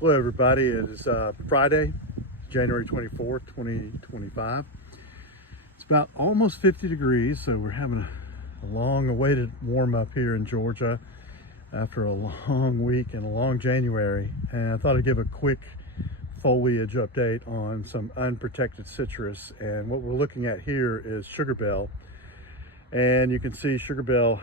Hello everybody, it is Friday, January 24th, 2025. It's about almost 50 degrees, so we're having a long awaited warm up here in Georgia after a long week and a long January. And I thought I'd give a quick foliage update on some unprotected citrus. And what we're looking at here is Sugar Belle. And you can see Sugar Belle,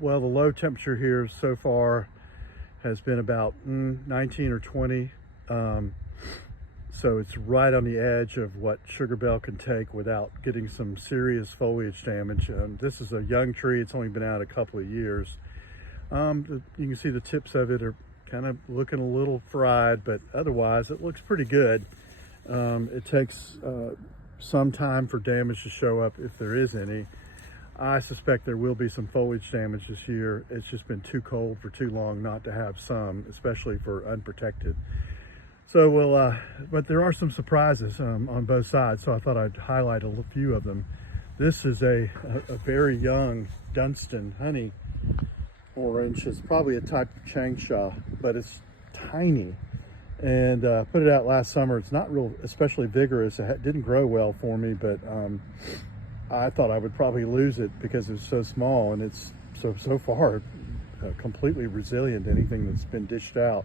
well, the low temperature here so far has been about 19 or 20. So it's right on the edge of what Sugar Belle can take without getting some serious foliage damage. This is a young tree. It's only been out a couple of years. You can see the tips of it are kind of looking a little fried, but otherwise it looks pretty good. It takes some time for damage to show up if there is any. I suspect there will be some foliage damage this year. It's just been too cold for too long not to have some, especially for unprotected. So we'll, but there are some surprises on both sides, so I thought I'd highlight a few of them. This is a very young Dunston honey orange. It's probably a type of Chang, but it's tiny. And put it out last summer. It's not real, especially vigorous. It didn't grow well for me, but I thought I would probably lose it because it's so small, and it's so far completely resilient to anything that's been dished out.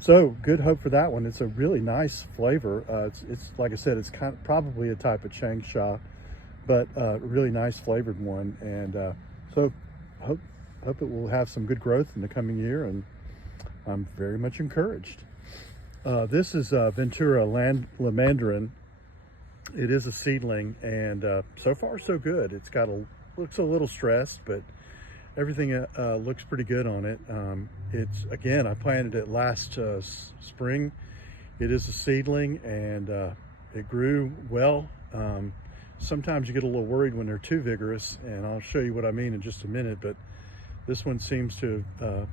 So good hope for that one. It's a really nice flavor. It's like I said, it's kind of probably a type of Chang, but a really nice flavored one. And so hope it will have some good growth in the coming year, and I'm very much encouraged. This is Ventura Lemandarin. It is a seedling, and so far so good. It's got looks a little stressed, but everything looks pretty good on it. It's, again, I planted it last spring. It is a seedling, and it grew well. Sometimes you get a little worried when they're too vigorous, and I'll show you what I mean in just a minute, but this one seems to have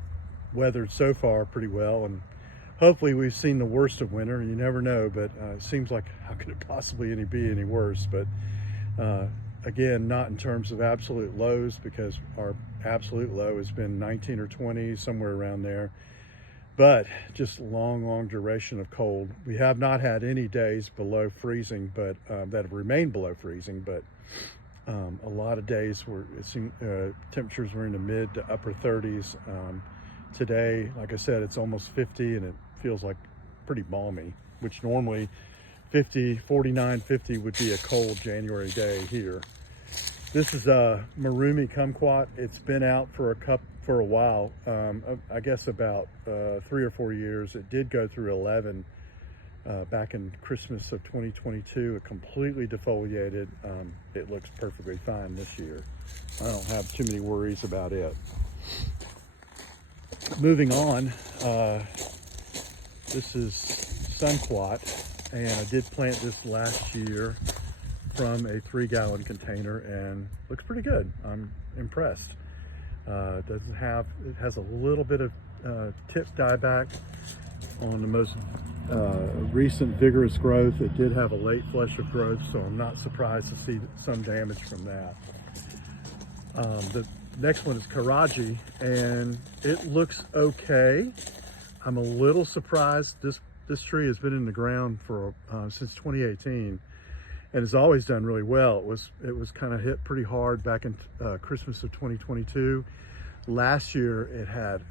weathered so far pretty well, and hopefully we've seen the worst of winter. You never know, but it seems like how could it possibly be any worse? But again, not in terms of absolute lows, because our absolute low has been 19 or 20, somewhere around there. But just long duration of cold. We have not had any days below freezing, but that have remained below freezing. But a lot of days where it seemed temperatures were in the mid to upper 30s. Today, like I said, it's almost 50, and it feels like pretty balmy, which normally 49, 50 would be a cold January day here. This is a Marumi Kumquat. It's been out for a while, I guess about 3 or 4 years. It did go through 11 back in Christmas of 2022. It completely defoliated. It looks perfectly fine this year. I don't have too many worries about it. Moving on, this is Sunquat, and I did plant this last year from a 3-gallon container, and looks pretty good. I'm impressed. It has a little bit of tip dieback on the most recent vigorous growth. It did have a late flush of growth, so I'm not surprised to see some damage from that. The next one is Karaji, and it looks okay. I'm a little surprised. This tree has been in the ground for since 2018, and has always done really well. It was kind of hit pretty hard back in Christmas of 2022. Last year it had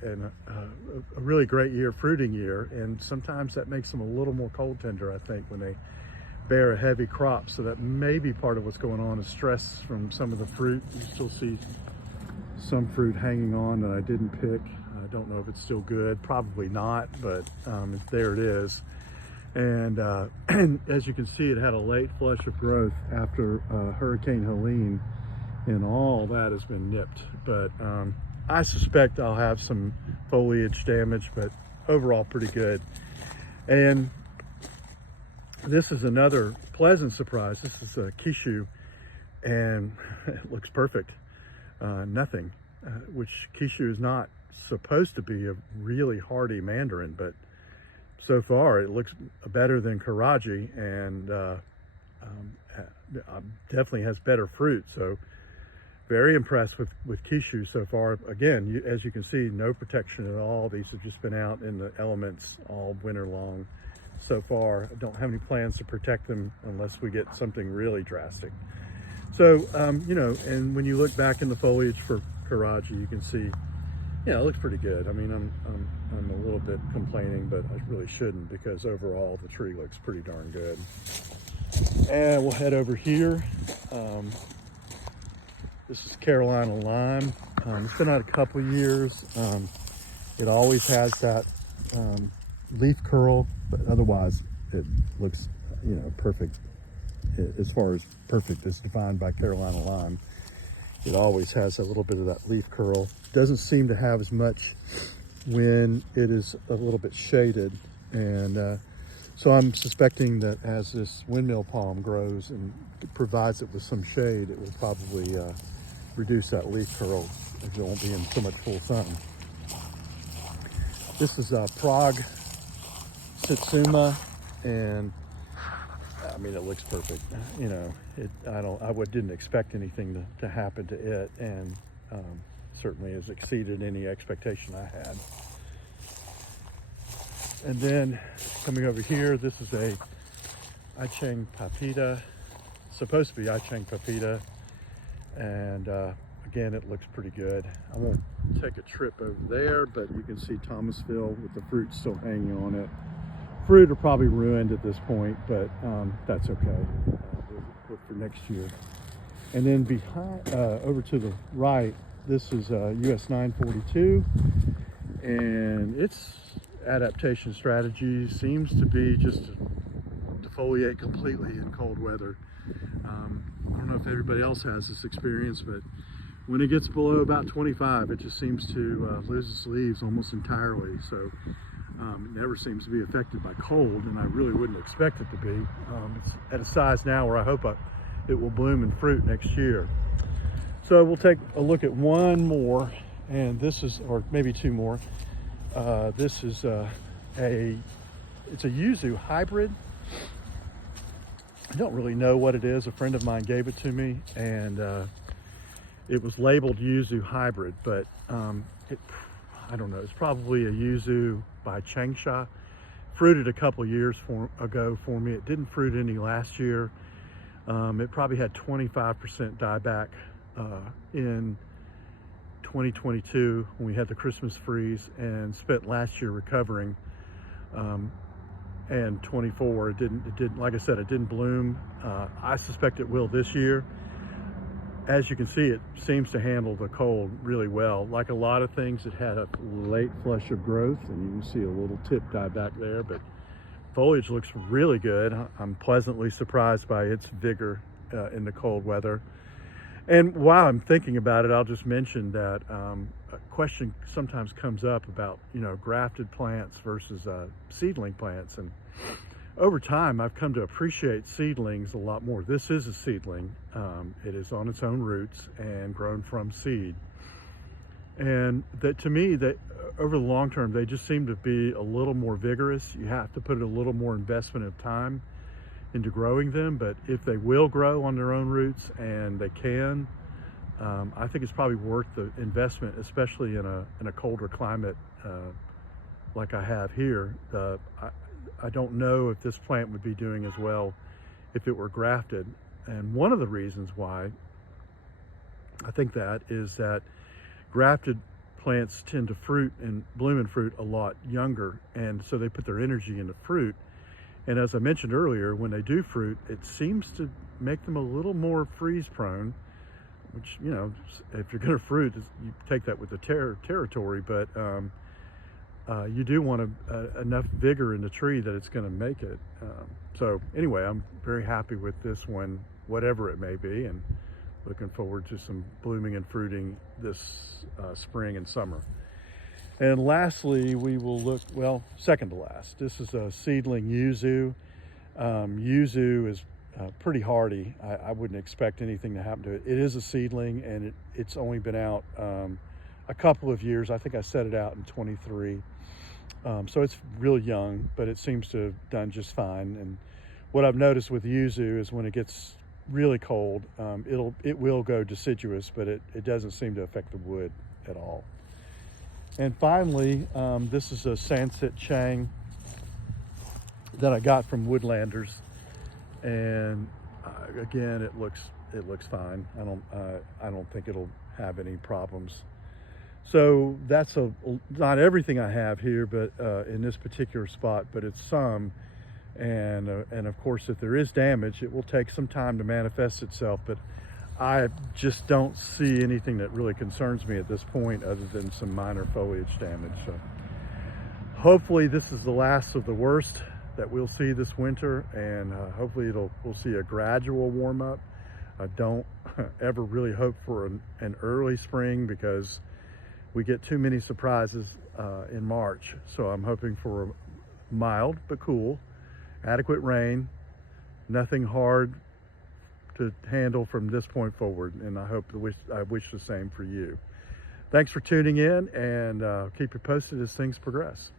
a really great year, fruiting year, and sometimes that makes them a little more cold tender, I think, when they bear a heavy crop. So that may be part of what's going on, is stress from some of the fruit. You still see some fruit hanging on that I didn't pick. I don't know if it's still good, probably not, but there it is. And as you can see, it had a late flush of growth after Hurricane Helene, and all that has been nipped. But I suspect I'll have some foliage damage, but overall pretty good. And this is another pleasant surprise. This is a Kishu, and it looks perfect. Nothing, which Kishu is not supposed to be a really hardy mandarin, but so far it looks better than Karaji, and definitely has better fruit. So very impressed with Kishu so far. Again, as you can see, no protection at all. These have just been out in the elements all winter long so far. I don't have any plans to protect them unless we get something really drastic. So, you know, and when you look back in the foliage for Karaji, you can see, yeah, it looks pretty good. I mean, I'm a little bit complaining, but I really shouldn't, because overall the tree looks pretty darn good. And we'll head over here. This is Carolina lime. It's been out a couple of years. It always has that leaf curl, but otherwise it looks, you know, perfect. As far as perfect is defined by Carolina lime, it always has a little bit of that leaf curl. Doesn't seem to have as much when it is a little bit shaded, and so I'm suspecting that as this windmill palm grows and provides it with some shade, it will probably reduce that leaf curl if it won't be in so much full sun. This is Prague Satsuma, and I mean, it looks perfect. You know, I didn't expect anything to happen to it, and certainly has exceeded any expectation I had. And then coming over here, this is a Chang papita, supposed to be Chang papita, and again, it looks pretty good. I won't take a trip over there, but you can see Thomasville with the fruit still hanging on it. Fruit are probably ruined at this point, but that's okay. We'll look for next year. And then behind, over to the right, this is US 942, and its adaptation strategy seems to be just to defoliate completely in cold weather. I don't know if everybody else has this experience, but when it gets below about 25, it just seems to lose its leaves almost entirely. So it never seems to be affected by cold, and I really wouldn't expect it to be. It's at a size now where I hope it will bloom and fruit next year. So we'll take a look at one more, and this is, or maybe two more. This is it's a Yuzu hybrid. I don't really know what it is. A friend of mine gave it to me, and it was labeled Yuzu hybrid, but I don't know. It's probably a Yuzu by Chang. Fruited a couple years ago for me. It didn't fruit any last year. It probably had 25% dieback in 2022 when we had the Christmas freeze, and spent last year recovering. And 24, it didn't, like I said, it didn't bloom. I suspect it will this year. As you can see, it seems to handle the cold really well. Like a lot of things, it had a late flush of growth, and you can see a little tip die back there, but foliage looks really good. I'm pleasantly surprised by its vigor in the cold weather. And while I'm thinking about it, I'll just mention that a question sometimes comes up about, you know, grafted plants versus seedling plants. And over time, I've come to appreciate seedlings a lot more. This is a seedling. It is on its own roots and grown from seed. And that, to me, that over the long term, they just seem to be a little more vigorous. You have to put a little more investment of time into growing them, but if they will grow on their own roots, and they can, I think it's probably worth the investment, especially in a colder climate like I have here. I don't know if this plant would be doing as well if it were grafted, and one of the reasons why I think that is that grafted plants tend to fruit and bloom and fruit a lot younger, and so they put their energy into fruit. And as I mentioned earlier, when they do fruit, it seems to make them a little more freeze prone, which, you know, if you're going to fruit, you take that with the territory, but you do want enough vigor in the tree that it's going to make it. So anyway, I'm very happy with this one, whatever it may be, and looking forward to some blooming and fruiting this spring and summer. And lastly, we will look, well, second to last, this is a seedling Yuzu. Yuzu is pretty hardy. I wouldn't expect anything to happen to it. It is a seedling, and it's only been out a couple of years. I think I set it out in 23. So it's real young, but it seems to have done just fine. And what I've noticed with Yuzu is when it gets really cold, it will go deciduous, but it doesn't seem to affect the wood at all. And finally, this is a Sunset Chang that I got from Woodlanders, and again, it looks fine. I don't think it'll have any problems. So that's not everything I have here, but in this particular spot, but it's some. And of course, if there is damage, it will take some time to manifest itself, but I just don't see anything that really concerns me at this point other than some minor foliage damage. So hopefully this is the last of the worst that we'll see this winter, and hopefully we'll see a gradual warm up. I don't ever really hope for an early spring because we get too many surprises in March. So I'm hoping for a mild but cool, adequate rain, nothing hard to handle from this point forward, and I wish the same for you. Thanks for tuning in, and keep you posted as things progress.